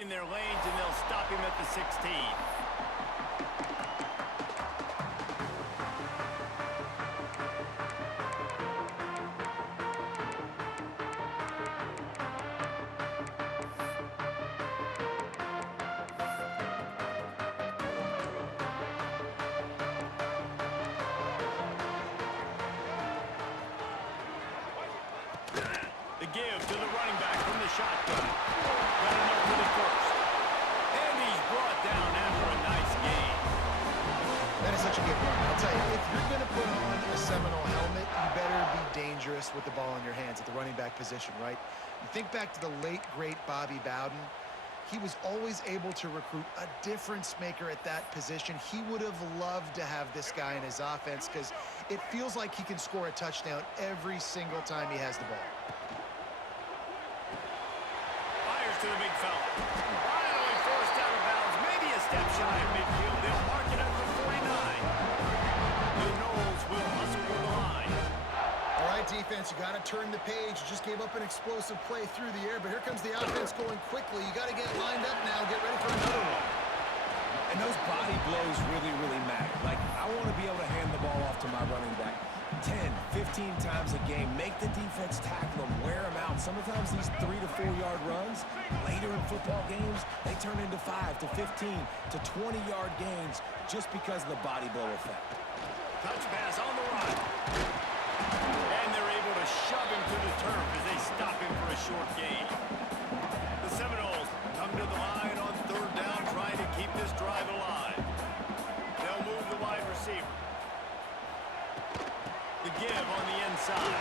In their lanes, and they'll stop him at the 16. The give to the running back from the shotgun. Got enough for the first. And he's brought down after a nice gain. That is such a good run. I'll tell you, if you're going to put on a Seminole helmet, you better be dangerous with the ball in your hands at the running back position, right? You think back to the late, great Bobby Bowden. He was always able to recruit a difference maker at that position. He would have loved to have this guy in his offense because it feels like he can score a touchdown every single time he has the ball. Fires to the big fella. Finally forced out of bounds. Maybe a step shy of midfield. They'll mark it at the 49. The Noles will hustle for the line. All right, defense, you got to turn the page. You just gave up an explosive play through the air, but here comes the offense going quickly. You got to get lined up now. Get ready for another one. And those body blows really, really matter. Like, I want to be able to hand the ball off to my running back 10, 15 times a game. Make the defense tackle them, wear them out. Sometimes these 3 to 4 yard runs, later in football games, they turn into 5 to 15 to 20 yard gains just because of the body blow effect. Touch pass on the run. And they're able to shove him to the turf as they stop him for a short gain. The Seminoles come to the line on third down, trying to keep this drive alive. They'll move the wide receiver. The give on the inside.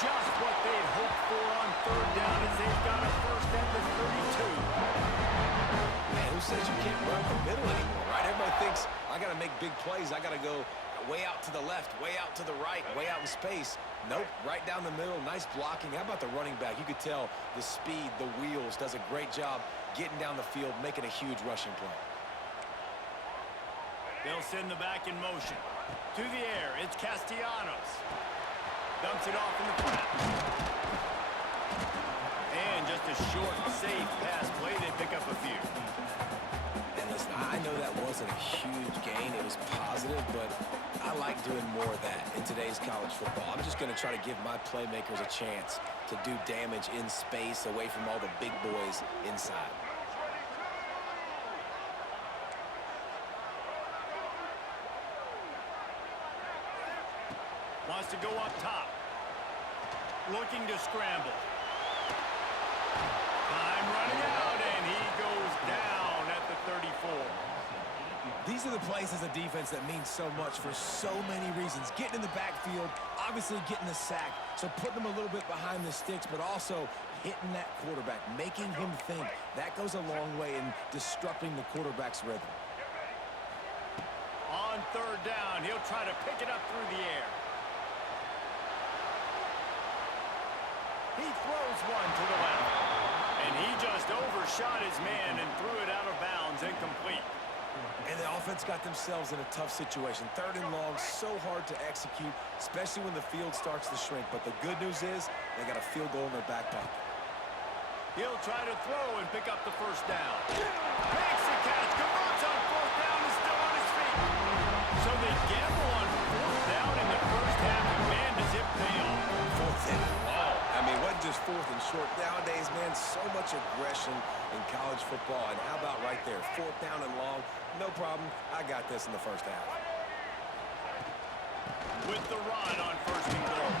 Just what they'd hoped for on third down as they've got a first at the 32. Man, who says you can't run the middle anymore, right? Everybody thinks, I got to make big plays. I got to go way out to the left, way out to the right, way out in space. Nope, right down the middle, nice blocking. How about the running back? You could tell the speed, the wheels, does a great job getting down the field, making a huge rushing play. They'll send the back in motion. To the air, it's Castellanos. Dumps it off in the flat. And just a short, safe pass play. They pick up a few. And listen, I know that wasn't a huge gain. It was positive, but I like doing more of that in today's college football. I'm just going to try to give my playmakers a chance to do damage in space away from all the big boys inside. Wants to go up top. Looking to scramble. Time running out, and he goes down at the 34. These are the plays as a defense that mean so much for so many reasons. Getting in the backfield, obviously getting the sack, so putting them a little bit behind the sticks, but also hitting that quarterback, making him think. That goes a long way in disrupting the quarterback's rhythm. On third down, he'll try to pick it up through the air. He throws one to the left. And he just overshot his man and threw it out of bounds, incomplete. And the offense got themselves in a tough situation. Third and long, so hard to execute, especially when the field starts to shrink. But the good news is they got a field goal in their back pocket. He'll try to throw and pick up the first down. Makes the catch. Converts on fourth down and still on his feet. So they gamble on fourth down in the first half, and man, does it pay off. Fourth and long. I mean, what just fourth and short? Nowadays, man, so much aggression in college football. And how about right there? Fourth down and long. No problem. I got this in the first half. With the run on first and goal.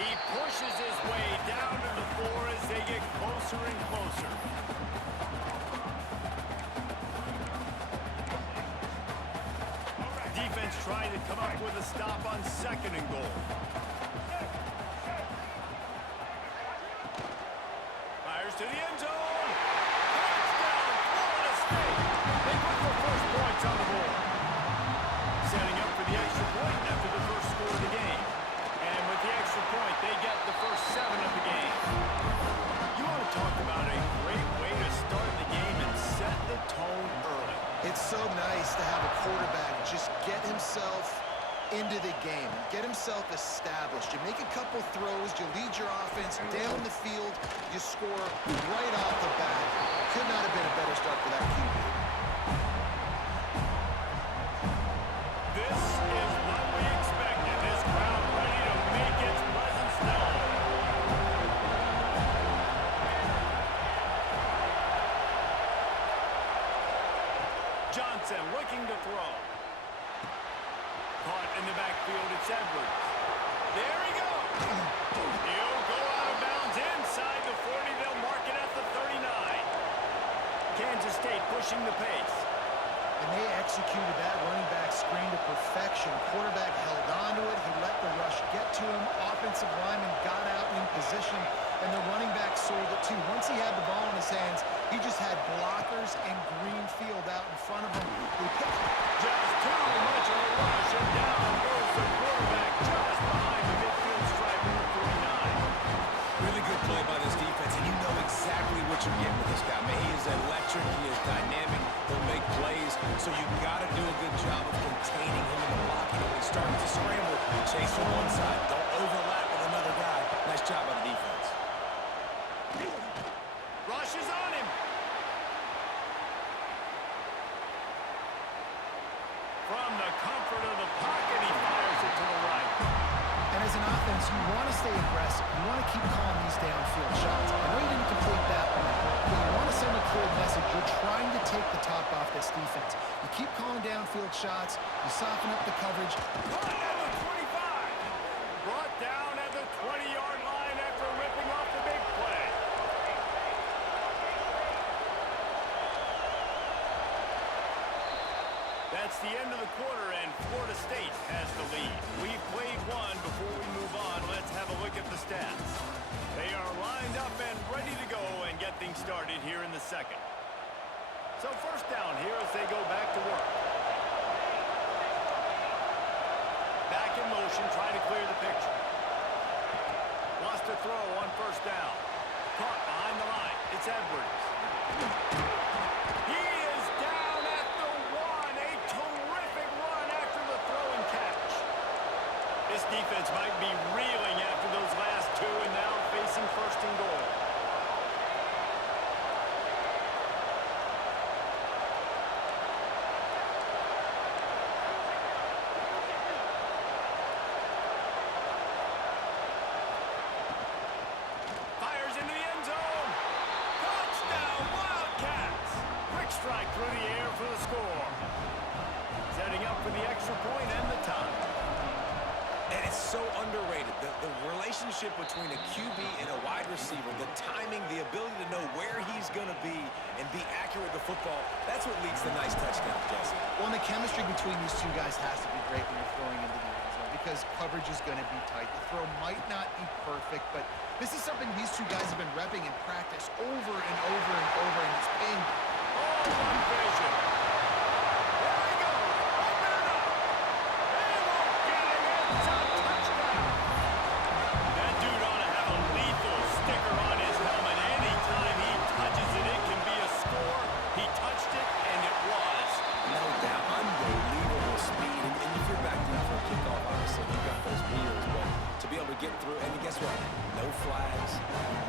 He pushes his way down to the floor as they get closer and closer. Defense trying to come up with a stop on second and goal. Fires to the end zone. Touchdown, Florida State. They put the first points on the board. Setting up for the extra point after the first score of the game. And with the extra point, they get the first 7 of the game. You want to talk about a great way to start the game and set the tone early. It's so nice to have a quarterback just get himself into the game, get himself established. You make a couple throws, you lead your offense down the field, You score right off the bat. Could not have been a better start for that QB. This is what we expected. This crowd ready to make its presence known. Johnson looking to throw. Caught in the backfield, it's Edwards. There he goes. He'll go out of bounds inside the 40. They'll mark it at the 39. Kansas State pushing the pace. And they executed that running back screen to perfection. Quarterback held on to it. He let the rush get to him. Offensive lineman got out in position, and the running back sold it too. Once he had the ball in his hands, he just had blockers and green field out in front of him. They picked Just too much of a rush, and down goes the quarterback just behind the midfield stripe at the 49. Really good play by this defense, and you know exactly what you're getting with this guy. Man, he is electric. He is dynamic. He'll make plays, so you got to do a good job of containing him in the pocket. When he starts to scramble, chase from one side. Don't overlap with another guy. Nice job by the defense. Rush is on him. From the comfort of the pocket, he fires it to the right. And as an offense, you want to stay aggressive. You want to keep calling these downfield shots. I know you didn't complete that one, but you want to send a clear message. You're trying to take the top off this defense. You keep calling downfield shots. You soften up the coverage. Caught at the 25. Brought down at the 20-yard line after ripping off the big play. That's the end of the quarter, and Florida State has the lead. We've played one. Before we move on, let's have a look at the stats. They are lined up and ready to go and get things started here in the second. So first down here as they go back to work. Back in motion, trying to clear the picture. Wants to throw on first down. Caught behind the line. It's Edwards. He is down at the 1. A terrific run after the throw and catch. This defense might be reeling after those last two and now facing first and goal. Fires into the end zone. Touchdown, Wildcats. Quick strike through the air for the score. Setting up for the extra point and the tie. And it's so underrated. The relationship between a QB and a wide receiver, the timing, the ability to know where he's going to be and be accurate with the football, that's what leads to nice touchdowns, Jesse. Well, and the chemistry between these two guys has to be great when you're throwing into the end zone because coverage is going to be tight. The throw might not be perfect, but this is something these two guys have been repping in practice over and over and over, and it's paying. Oh, one vision. There he goes. Open it up. They won't get him. It's a touchdown. That dude ought to have a lethal sticker on his helmet. Anytime he touches it, it can be a score. He touched it, and it was. No doubt. Unbelievable speed. And if you're back there for a kickoff, obviously, you've got those wheels. But to be able to get through, and guess what? No flags.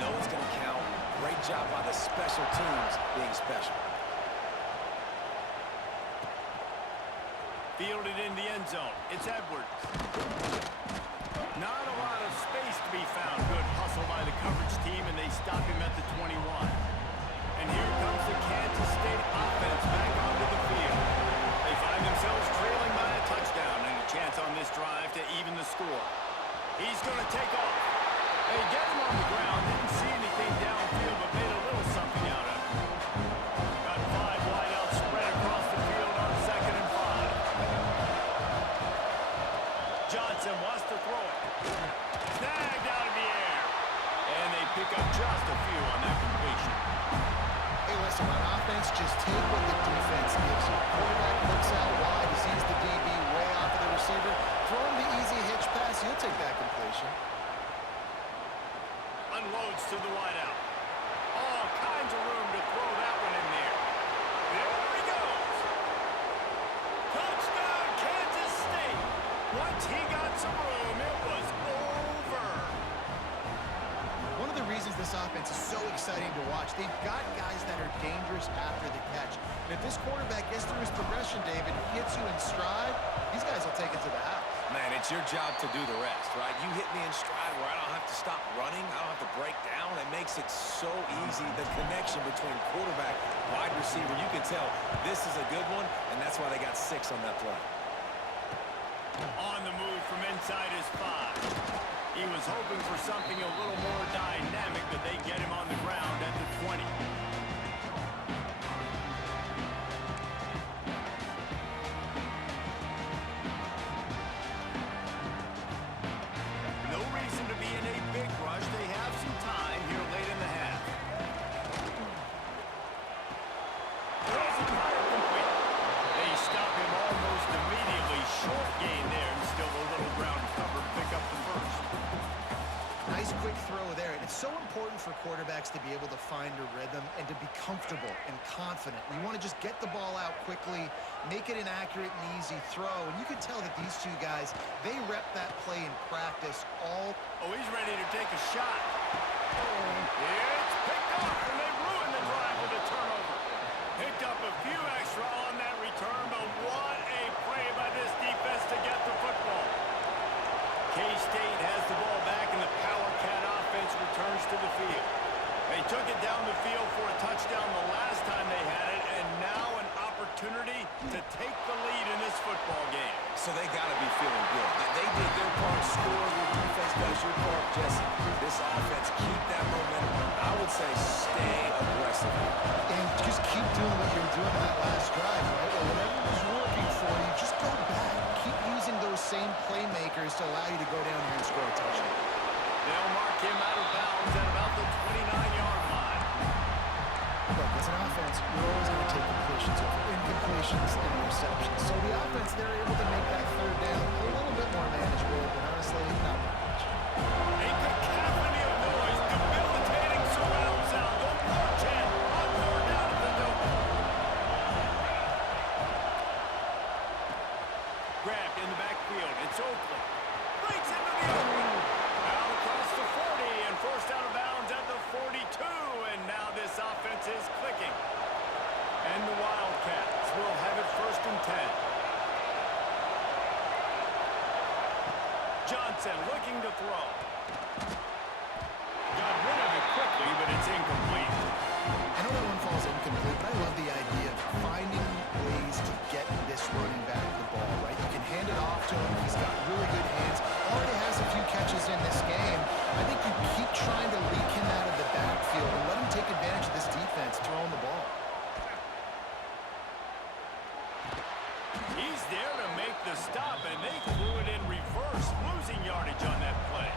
No one's going to count. Great job by the special teams being special. Fielded in the end zone. It's Edwards. Not a lot of space to be found. Good hustle by the coverage team, and they stop him at the 21. And here comes the Kansas State offense back onto the field. They find themselves trailing by a touchdown and a chance on this drive to even the score. He's going to take off. They get him on the ground. Didn't see anything downfield, but made a little something out of it. Got 5 wide out spread across the field on 2nd and 5. Johnson wants to throw it. Snagged out of the air. And they pick up just a few on that completion. Hey, listen, on offense, just take what the defense gives you. Quarterback looks out wide, he sees the DB way off of the receiver. Throw him the easy hitch pass, he'll take that completion. Unloads to the wideout. All kinds of room to throw that one in there. There he goes. Touchdown, Kansas State. Once he got some room, it was over. One of the reasons this offense is so exciting to watch. They've got guys that are dangerous after the catch. And if this quarterback gets through his progression, David, he hits you in stride, these guys will take it to the house. Man, it's your job to do the rest, right? You hit me in stride where I don't have to stop running. I don't have to break down. It makes it so easy. The connection between quarterback, wide receiver, you can tell this is a good one, and that's why they got 6 on that play. On the move from inside his 5. He was hoping for something a little more dynamic, but they get him on the ground at the 20. No reason to be in a big rush. They have some time here late in the half. Throws it high, complete. They stop him almost immediately. Short gain there, and still a little ground cover to pick up the first. Nice quick throw there. And it's so important for quarterbacks to be able to find a rhythm and to be comfortable and confident. You want to just get the ball out quickly, make it an accurate and easy throw. And you can tell that these two guys, they rep that play in practice all. Oh, he's ready to take a shot. It's picked off, and they ruin the drive with a turnover. Picked up a few extra on that return, but what a play by this defense to get the football. K-State has the ball back, and the Power Cat offense returns to the field. They took it down the field for a touchdown the last time they had it, and now an opportunity to take the lead in this football game. So they got to be feeling good. They did their part, score. Your defense does your part, Jesse. This offense, keep that momentum. I would say stay aggressive. And just keep doing what you're doing on that last drive, right? Or whatever was working for you, just go back. Keep using those same playmakers to allow you to go down here and score a touchdown. They'll mark him out of bounds at about the 29-yard line. Look, as an offense, you're always going to take completions over incompletions and interceptions. So the offense, they're able to make that third down a little bit more manageable, but honestly, not that much. A cacophony of noise, debilitating surround sound. They'll march in on third down at the Nova. Grabbed in the backfield. It's Oakley. Breaks into the open. Out across the 40 and forced out of bounds at the 42. And now this offense is clicking. And the Wildcats will have it 1st and 10. Johnson looking to throw. Got rid of it quickly, but it's incomplete. I know that one falls incomplete, but I love the idea of finding ways to get this running back the ball, right? You can hand it off to him. He's got really good hands. Already has a few catches in this game. I think you keep trying to leak him out of the backfield and let him take advantage of this defense throwing the ball. He's there to make the stop, and they threw it in reverse, losing yardage on that play.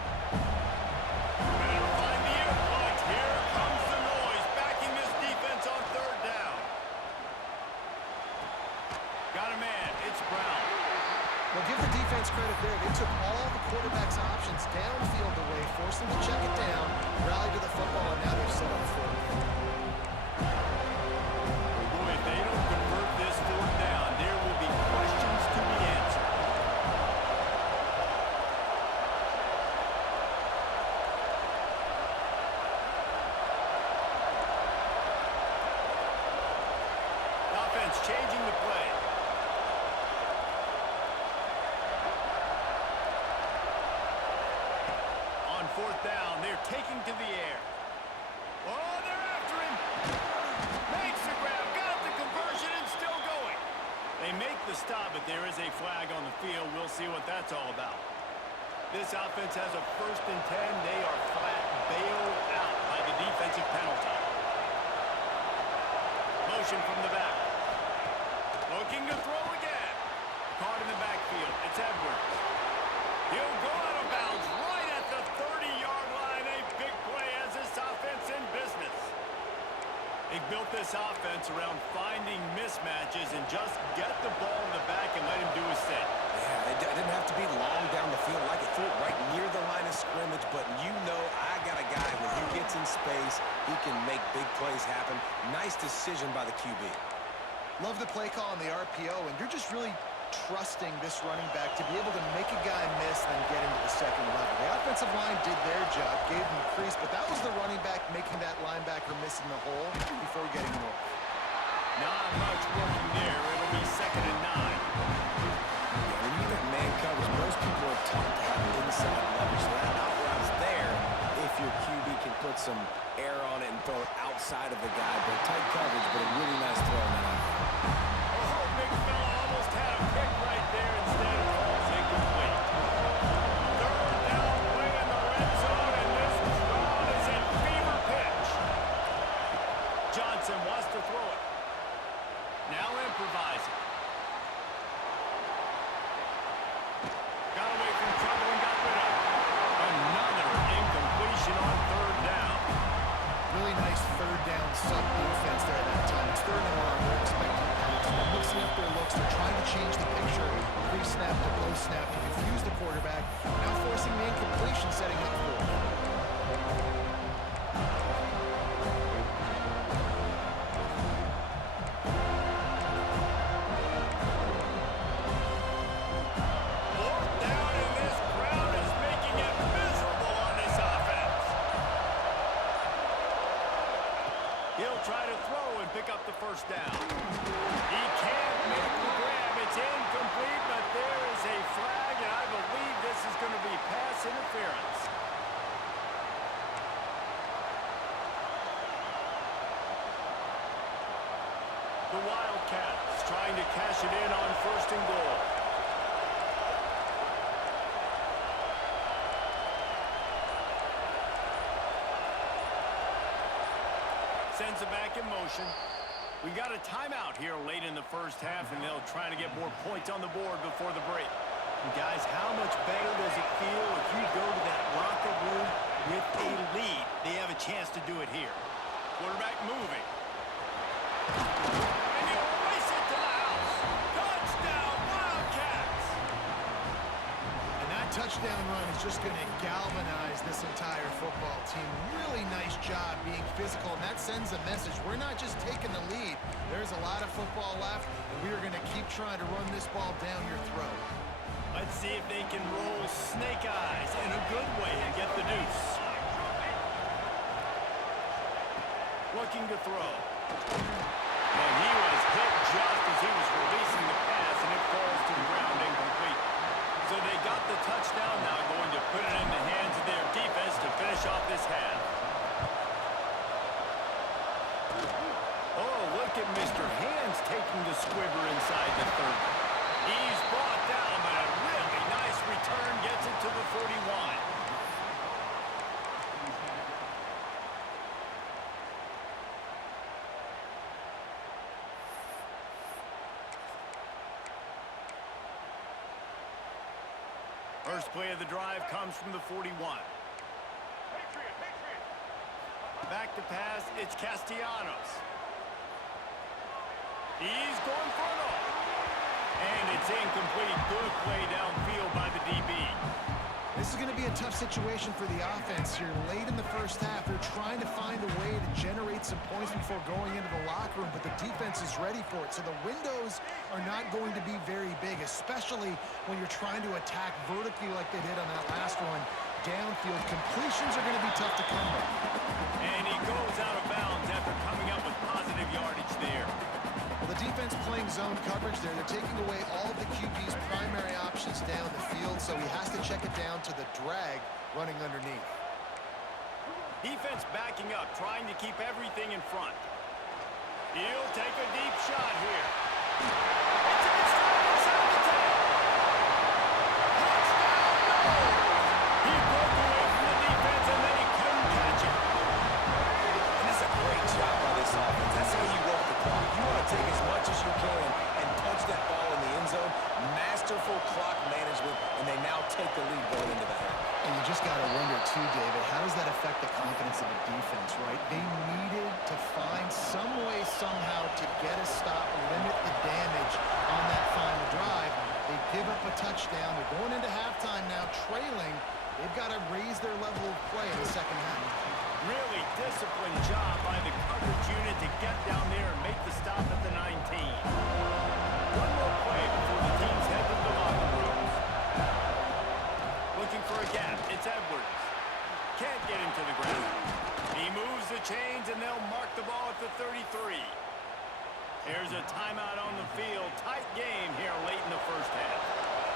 Better find the input. Here comes the noise, backing this defense on third down. Got a man. It's Brown. Well, give the defense credit there. They took all the quarterback's options downfield away, forced them to check it down, rallied to the football, and now they're set up for it. Boy, if they don't convert this fourth down, there will be questions to be answered. Offense changing the play. On fourth down, they're taking to the air. Oh, they're after him. Makes the grab, got the conversion, and still going. They make the stop, but there is a flag on the field. We'll see what that's all about. This offense has a 1st and 10. They are flat bailed out by the defensive penalty. Motion from the back. Looking to throw again. Caught in the backfield. It's Edwards. He'll go out of bounds right at the 30-yard line. A big play as this offense in business. They built this offense around finding mismatches and just get the ball in the back and let him do his thing. Yeah, it didn't have to be long down the field. Like it threw it right near the line of scrimmage, but you know I got a guy when he gets in space, he can make big plays happen. Nice decision by the QB. Love the play call on the RPO, and you're just really trusting this running back to be able to make a guy miss and then get into the second level. The offensive line did their job, gave him a crease, but that was the running back making that linebacker miss in the hole before getting north. Not much working there. It'll be 2nd and 9. When you get man coverage, most people are taught to have inside leverage. So that out route's there if your QB can put some air on it and throw it outside of the guy. But tight coverage, but a really nice throw on that. Oh, big fella almost had a pick right there. Instead it falls incomplete. 3rd down, way in the red zone, and this crowd is in fever pitch. Johnson wants to throw it. Now improvising. Got away from trouble and got rid of it. Another incompletion on 3rd down. Really nice 3rd down sub-defense there at that time. It's 3rd and 1. They're expecting pass. They're mixing up their looks. They're trying to change the picture pre-snap to post-snap to confuse the quarterback. Now forcing the incompletion, setting up for it. Try to throw and pick up the 1st down. He can't make the grab. It's incomplete, but there is a flag, and I believe this is going to be pass interference. The Wildcats trying to cash it in on 1st and goal. Sends it back in motion. We got a timeout here late in the 1st half, and they'll try to get more points on the board before the break. And guys, how much better does it feel if you go to that locker room with a lead? They have a chance to do it here. Quarterback moving. And he'll race it to the house. Touchdown, Wildcats! And that touchdown run is just going to galvanize this entire football team. Really nice job being physical, and that sends a message. We're not just taking the lead. There's a lot of football left, and we are going to keep trying to run this ball down your throat. Let's see if they can roll snake eyes in a good way and get the deuce. Looking to throw. And he was hit just as he was releasing the pass, and it falls to the ground incomplete. So they got the touchdown, now going to put it in the hands of their defense to finish off this half. Oh, look at Mr. Hands taking the squibber inside the 30. He's brought down, but a really nice return gets it to the 41. First play of the drive comes from the 41. Back to pass, it's Castellanos. He's going for it all. And it's incomplete. Good play downfield by the DB. This is going to be a tough situation for the offense here. Late in the 1st half, they're trying to find a way to generate some points before going into the locker room, but the defense is ready for it. So the windows are not going to be very big, especially when you're trying to attack vertically like they did on that last one. Downfield completions are going to be tough to come by. And he goes out of bounds after coming up with positive yardage there. Well, the defense playing zone coverage there. They're taking away all of the QB's primary options down the field, so he has to check it down to the drag running underneath. Defense backing up, trying to keep everything in front. He'll take a deep shot here. It's inside the 10. Touchdown, no! He broke away from the defense, and then he couldn't catch it. And that's a great job by this offense. That's how you work the clock. You want to take as much as you can and punch that ball in the end zone. Masterful clock management, and they now take the lead going into the half. And you just got to wonder, too, David, how does that affect the confidence of the defense, right? They needed to find some way, somehow, to get a stop, limit the damage on that final drive. They give up a touchdown. They're going into halftime now, trailing. They've got to raise their level of play in the second half. Really disciplined job by the coverage unit to get down there and make the stop at the 19. One more play before the team for a gap. It's Edwards. Can't get him to the ground. He moves the chains, and they'll mark the ball at the 33. Here's a timeout on the field. Tight game here late in the first half.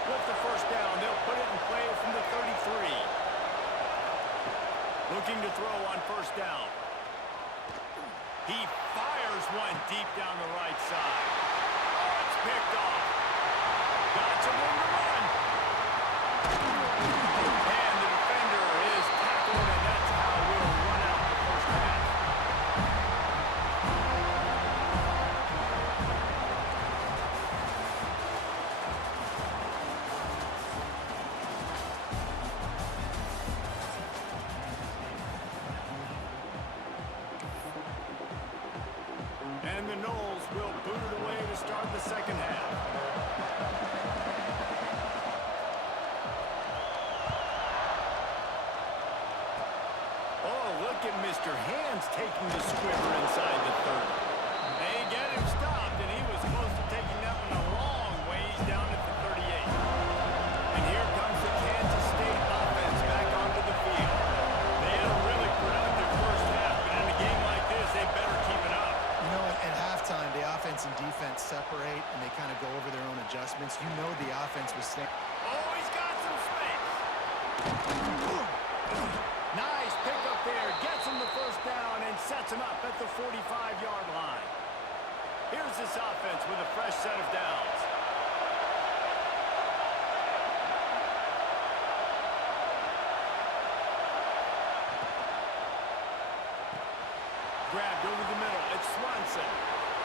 With the first down, they'll put it in play from the 33. Looking to throw on first down. He fires one deep down the right side. Oh, it's picked off. Got some room to run. And the defender is tackled, and that's how we'll run out the first half. And the Knowles will boot it away to start the second half. Oh, look at Mr. Hands taking the squibber inside the 30. They get him stopped, and he was close to taking that one a long ways down at the 38. And here comes the Kansas State offense back onto the field. They had a really productive first half, but in a game like this, they better keep it up. You know, at halftime, the offense and defense separate, and they kind of go over their own adjustments. You know the offense was staying. Oh, he's got some space. Nice pickup there. Gets him the first down and sets him up at the 45-yard line. Here's this offense with a fresh set of downs. Grabbed over the middle. It's Swanson.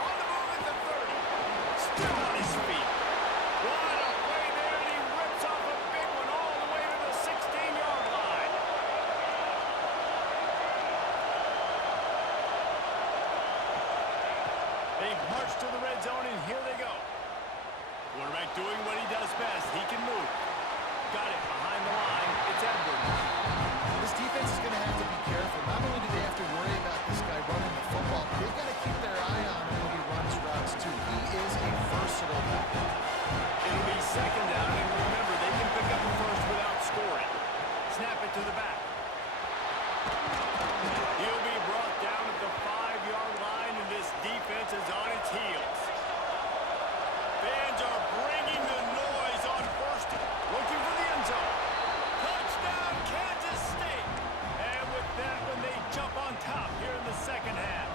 On the move at the 30. Still on his feet. What a play there, and he rips off a big one all the way to the 16-yard line. They've marched to the red zone, and here they go. Quarterback doing what he does best. He can move. Got it behind the line. It's Edwards. This defense is going to have to be careful. Not only do they have to worry about this guy running the football, but they've got to keep their eye on him when he runs routes, too. He is a versatile back. It'll be second down, and remember, they can pick up the first without scoring. Snap it to the back. He'll be brought down at the 5-yard line, and this defense is on its heels. Fans are bringing the noise on first. Looking for the end zone. Touchdown, Kansas State. And with that one, they jump on top here in the second half.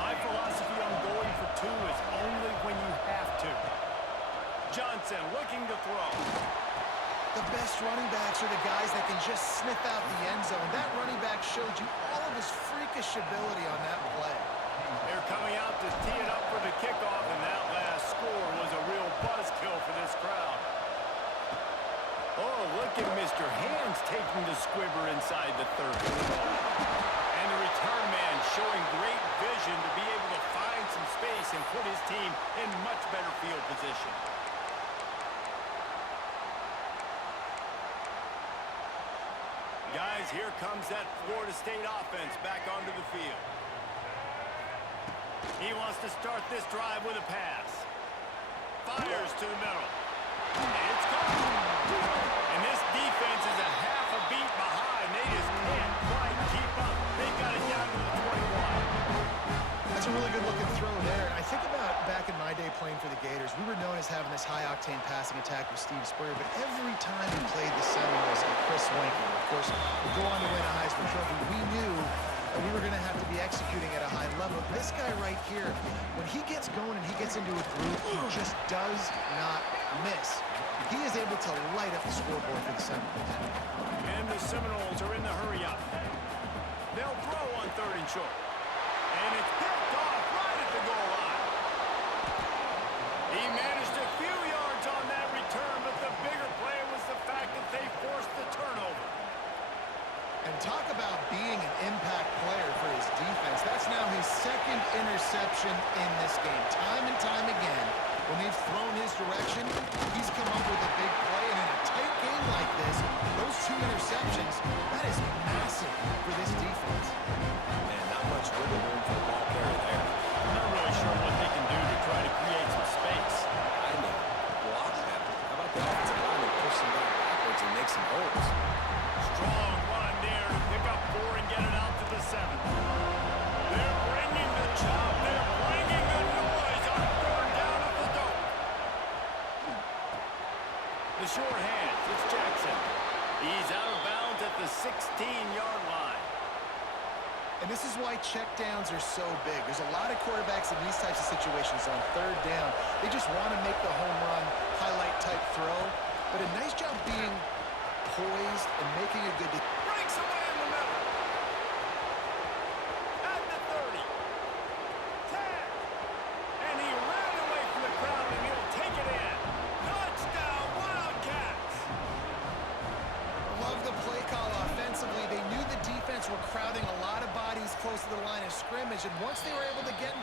My philosophy on going for two is only when you have to. Johnson looking to throw. The best running backs are the guys that can just sniff out the end zone. That running back showed you all of his freakish ability on that play. They're coming out to tee it up for the kickoff, and that last score was a real buzzkill for this crowd. Oh, look at Mr. Hands taking the squibber inside the 30. And the return man showing great vision to be able to find some space and put his team in much better field position. Guys, here comes that Florida State offense back onto the field. He wants to start this drive with a pass. Fires to the middle. And it's gone. And this defense is a half a beat behind. They just can't quite keep up. They've got it down to the 21. That's a really good-looking throw there. And I think about back in my day playing for the Gators, we were known as having this high-octane passing attack with Steve Spurrier, but every time we played the Seminoles and Chris Wanking, of course, would go on to win a Heisman Trophy, we knew that we were going to have to be executing at a high level. This guy right here, when he gets going and he gets into a groove, he just does not miss. He is able to light up the scoreboard for the Seminoles. And the Seminoles are in the hurry-up. They'll throw on 3rd and short. And it's picked off right at the goal line. He managed a few yards on that return, but the bigger play was the fact that they forced the turnover. And talk about being an impact player for his defense. That's now his second interception in this game. Time and time again, when they've thrown his direction, he's come up with a big play. And in a tight game like this, those 2 interceptions, that is massive for this defense. Man, not much wiggle room for the ball carrier there. I'm not really sure what they can do to try to create some space. I know. Block that. How about the offensive lineman push some guy backwards and make some holes? 16-yard line. And this is why checkdowns are so big. There's a lot of quarterbacks in these types of situations on third down. They just want to make the home run, highlight-type throw. But a nice job being poised and making a good decision. Breaks away in the middle. At the 30. 10. And he ran away from the crowd, and he'll take it in. Touchdown, Wildcats. Love the play call offensively. They knew the defense were crowding a lot of bodies close to the line of scrimmage, and once they were able to get in